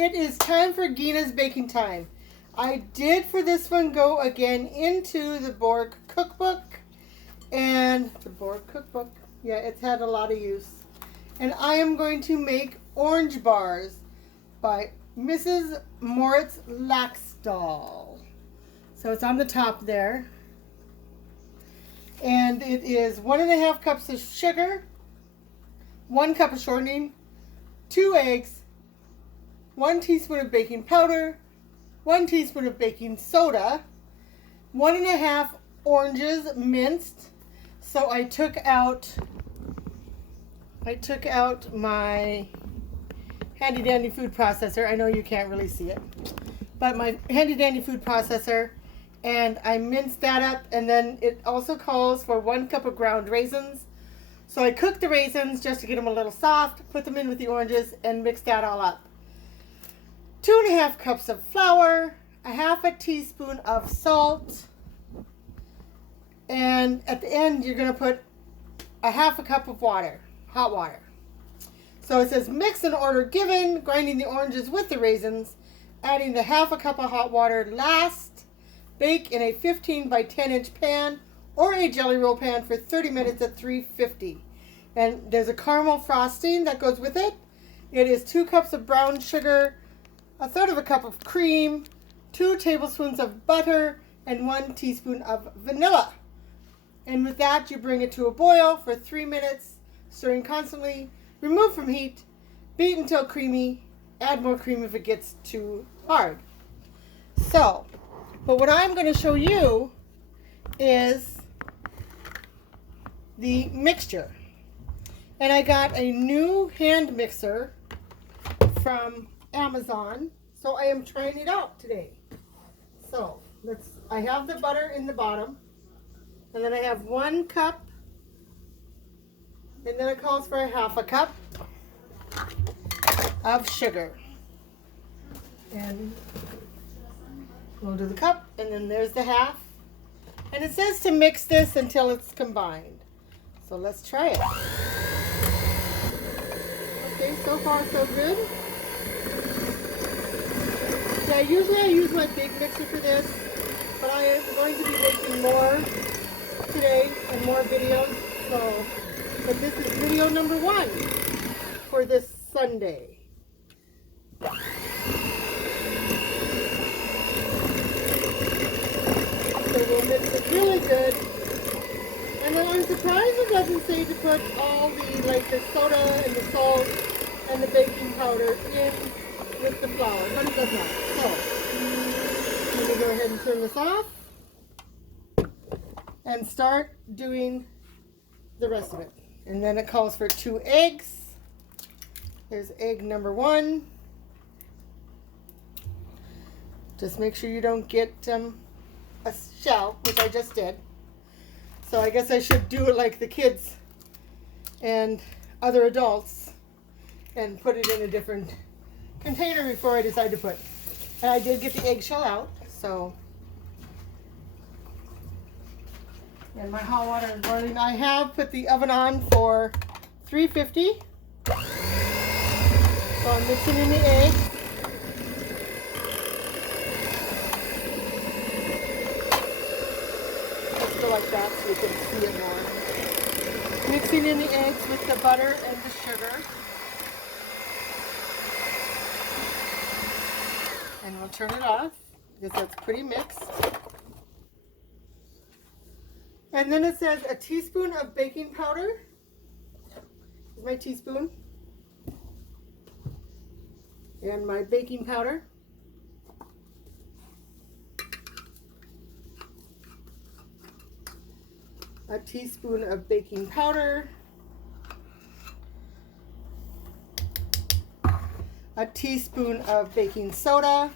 it is time for Ginas baking time. I did for this one go again into the Borg cookbook. And the Borg cookbook, yeah, it's had a lot of use. And I am going to make orange bars by Mrs. Moritz Laxdal. So it's on the top there. And it is 1.5 cups of sugar, 1 cup of shortening, 2 eggs, 1 teaspoon of baking powder, 1 teaspoon of baking soda, 1.5 oranges minced. So I took out my handy dandy food processor. I know you can't really see it, but my handy dandy food processor, and I minced that up. And then it also calls for 1 cup of ground raisins. So I cooked the raisins just to get them a little soft, put them in with the oranges, and mix that all up. 2.5 cups of flour, 1/2 teaspoon of salt, and at the end you're going to put 1/2 cup of water, hot water. So it says mix in order given, grinding the oranges with the raisins, adding the 1/2 cup of hot water last. Bake in a 15 by 10 inch pan or a jelly roll pan for 30 minutes at 350. And there's a caramel frosting that goes with it. It is 2 cups of brown sugar, 1/3 cup of cream, 2 tablespoons of butter, and 1 teaspoon of vanilla. And with that, you bring it to a boil for 3 minutes, stirring constantly. Remove from heat, beat until creamy. Add more cream if it gets too hard. So, but what I'm going to show you is the mixture. And I got a new hand mixer from Amazon, so I am trying it out today. So I have the butter in the bottom, and then I have 1 cup, and then it calls for 1/2 cup of sugar. And go to the cup, and then there's the 1/2. And it says to mix this until it's combined. So let's try it. Okay, so far so good. Yeah, usually I use my big mixer for this, but I am going to be making more today and more videos. So, but this is video number 1 for this Sunday. So we'll mix it really good. And then I'm surprised it doesn't say to put all the soda and the salt and the baking powder in with the flour, but it does not. So, let me go ahead and turn this off and start doing the rest of it. And then it calls for 2 eggs. There's egg number 1. Just make sure you don't get a shell, which I just did. So I guess I should do it like the kids and other adults and put it in a different container before I decide to put. And I did get the eggshell out, so. And my hot water is boiling. I have put the oven on for 350. So I'm mixing in the eggs. Let's go like that so you can see it more. Mixing in the eggs with the butter and the sugar. And we'll turn it off because that's pretty mixed. And then it says a teaspoon of baking powder. Here's my teaspoon. And my baking powder. A teaspoon of baking powder. A teaspoon of baking soda.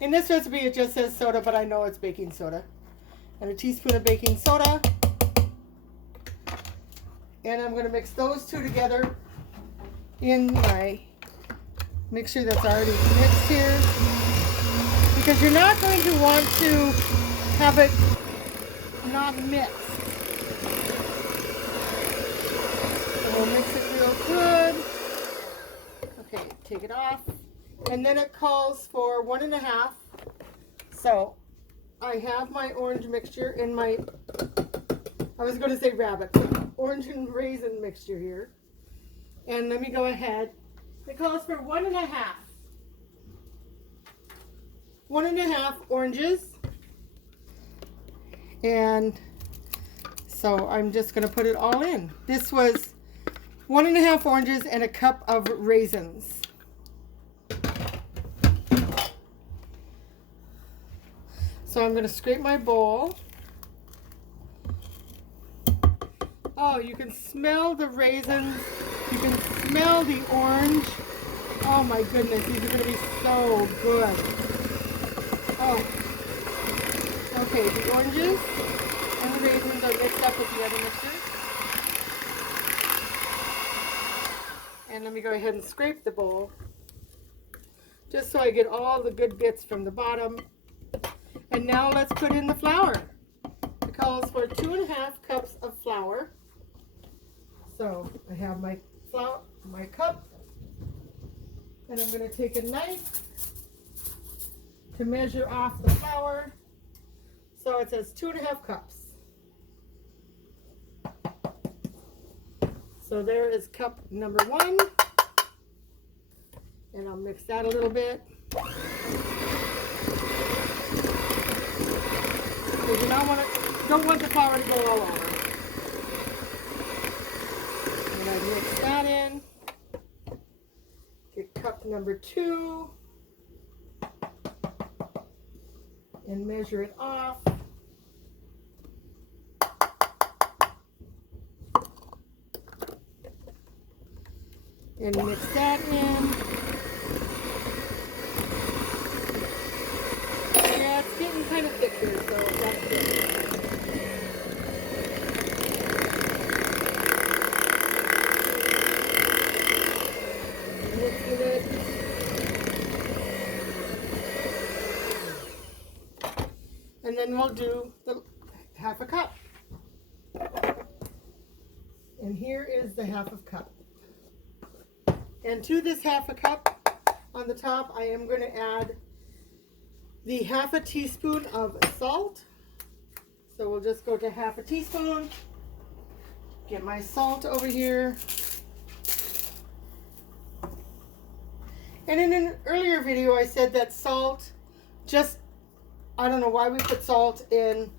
In this recipe it just says soda, but I know it's baking soda. And a teaspoon of baking soda. And I'm going to mix those 2 together in my mixture that's already mixed here. Because you're not going to want to have it not mixed. So we'll mix it real good. Okay, take it off. And then it calls for 1.5. So I have my orange mixture in my, I was going to say rabbit, orange and raisin mixture here. And let me go ahead. It calls for 1.5. 1.5 oranges. And so I'm just going to put it all in. This was 1.5 oranges and a cup of raisins. So I'm going to scrape my bowl. Oh, you can smell the raisins. You can smell the orange. Oh my goodness, these are going to be so good. Oh, okay, the oranges and the raisins are mixed up with the other mixture. And let me go ahead and scrape the bowl, just so I get all the good bits from the bottom. And now let's put in the flour. It calls for 2.5 cups of flour. So I have my flour, my cup, and I'm going to take a knife to measure off the flour. So it says 2.5 cups. So there is cup number 1. And I'll mix that a little bit. Because you don't want the flour to go all over. And I mix that in. Get cup number 2. And measure it off. And mix that in. Yeah, it's getting kind of thick here, so that's good. Mixing it. And then we'll do the 1/2 cup. And here is the 1/2 cup. And to this 1/2 cup on the top, I am going to add the 1/2 teaspoon of salt. So we'll just go to 1/2 teaspoon. Get my salt over here. And in an earlier video, I said that salt, I don't know why we put salt in.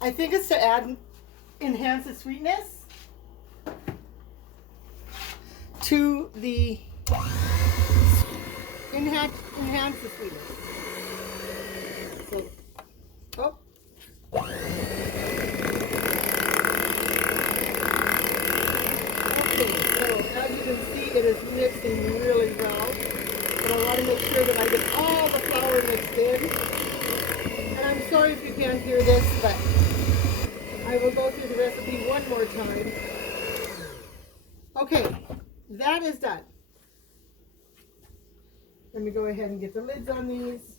I think it's to enhance the sweetness to the, enhance the sweetness. So, oh. Okay, so as you can see, it is mixing really well. But I want to make sure that I get all the flour mixed in. And I'm sorry if you can't hear this, but I will go through the recipe one more time. Okay, that is done. Let me go ahead and get the lids on these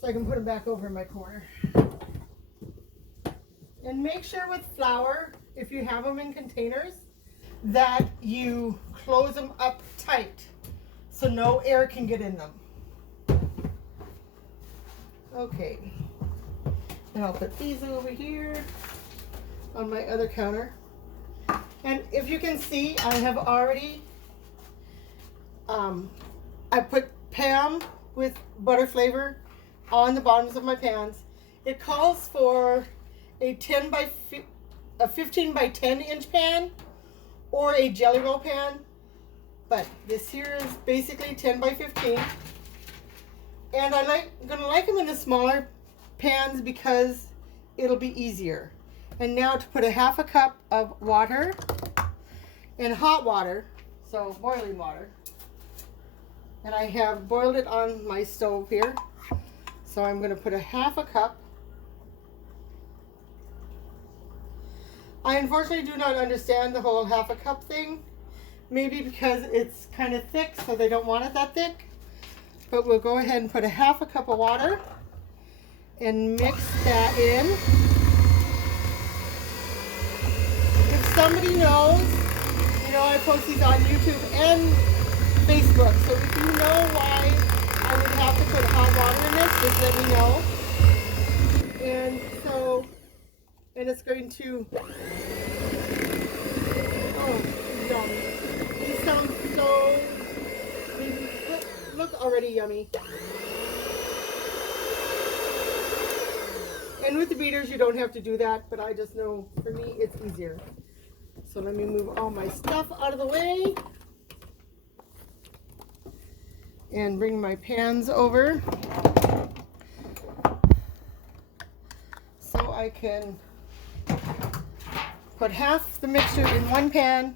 so I can put them back over in my corner. And make sure with flour, if you have them in containers, that you close them up tight so no air can get in them. Okay, and I'll put these over here on my other counter. And if you can see, I have already, I put Pam with butter flavor on the bottoms of my pans. It calls for a 15 by 10 inch pan or a jelly roll pan, but this here is basically 10 by 15. And I'm gonna like them in the smaller pans because it'll be easier. And now to put a 1/2 cup of water, and hot water, so boiling water. And I have boiled it on my stove here. So I'm going to put a 1/2 cup. I unfortunately do not understand the whole 1/2 cup thing. Maybe because it's kind of thick, so they don't want it that thick. But we'll go ahead and put a 1/2 cup of water and mix that in. If somebody knows, I post these on YouTube and Facebook. So if you know why I would have to put hot water in this, just let me know. And it's going to, oh, yummy. These sound so, look already yummy. And with the beaters, you don't have to do that, but I just know for me it's easier. So let me move all my stuff out of the way and bring my pans over so I can put half the mixture in one pan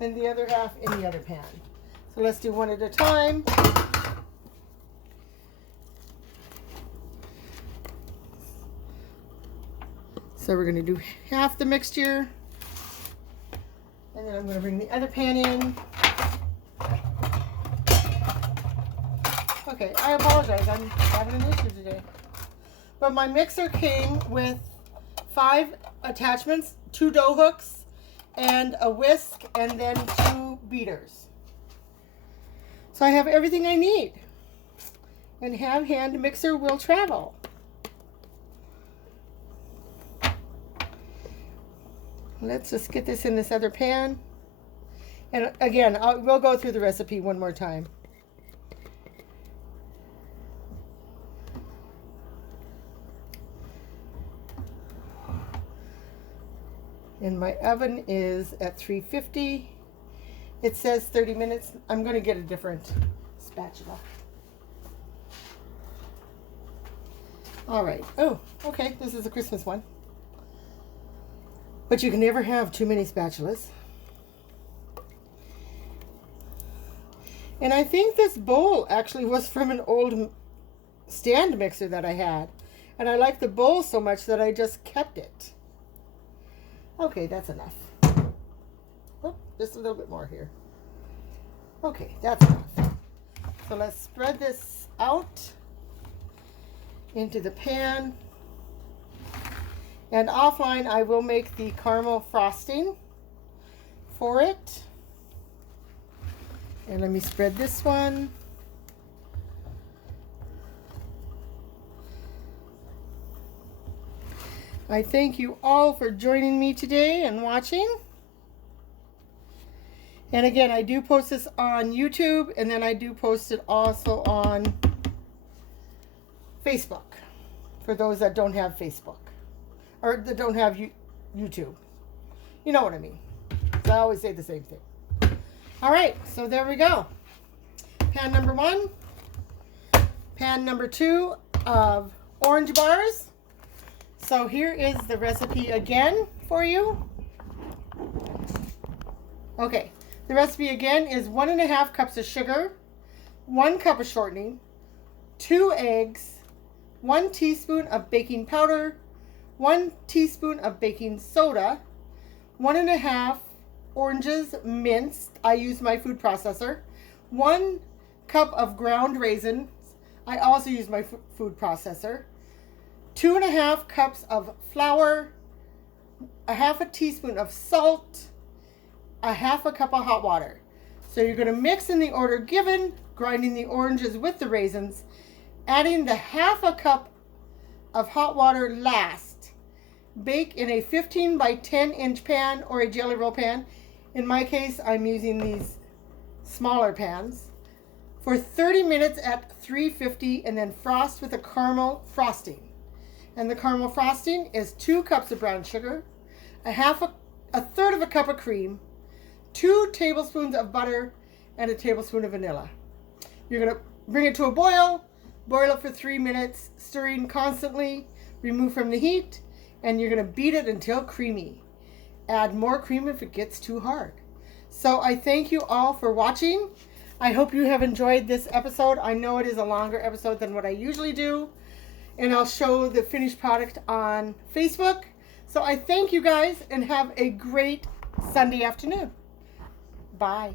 and the other half in the other pan. So let's do one at a time. So we're going to do half the mixture, and then I'm going to bring the other pan in. Okay, I apologize, I'm having an issue today. But my mixer came with 5 attachments, 2 dough hooks, and a whisk, and then 2 beaters. So I have everything I need. And hand mixer will travel. Let's just get this in this other pan. And again, we'll go through the recipe one more time. And my oven is at 350. It says 30 minutes. I'm going to get a different spatula. All right. Oh, okay. This is a Christmas one. But you can never have too many spatulas. And I think this bowl actually was from an old stand mixer that I had. And I like the bowl so much that I just kept it. Okay, that's enough. Oh, just a little bit more here. Okay, that's enough. So let's spread this out into the pan. And offline, I will make the caramel frosting for it. And let me spread this one. I thank you all for joining me today and watching. And again, I do post this on YouTube, and then I do post it also on Facebook for those that don't have Facebook or that don't have YouTube. You know what I mean. So I always say the same thing. All right, so there we go. Pan number 1, pan number 2 of orange bars. So here is the recipe again for you. Okay, the recipe again is 1.5 cups of sugar, 1 cup of shortening, 2 eggs, 1 teaspoon of baking powder, 1 teaspoon of baking soda, 1.5 oranges minced. I use my food processor. 1 cup of ground raisins. I also use my food processor. 2.5 cups of flour, 1/2 teaspoon of salt, 1/2 cup of hot water. So you're going to mix in the order given, grinding the oranges with the raisins, adding the 1/2 cup of hot water last. Bake in a 15 by 10 inch pan or a jelly roll pan. In my case, I'm using these smaller pans. For 30 minutes at 350, and then frost with a caramel frosting. And the caramel frosting is 2 cups of brown sugar, a 1/3 of a cup of cream, 2 tablespoons of butter, and a tablespoon of vanilla. You're going to bring it to a boil it for 3 minutes, stirring constantly, remove from the heat, and you're going to beat it until creamy. Add more cream if it gets too hard. So I thank you all for watching. I hope you have enjoyed this episode. I know it is a longer episode than what I usually do. And I'll show the finished product on Facebook. So I thank you guys and have a great Sunday afternoon. Bye.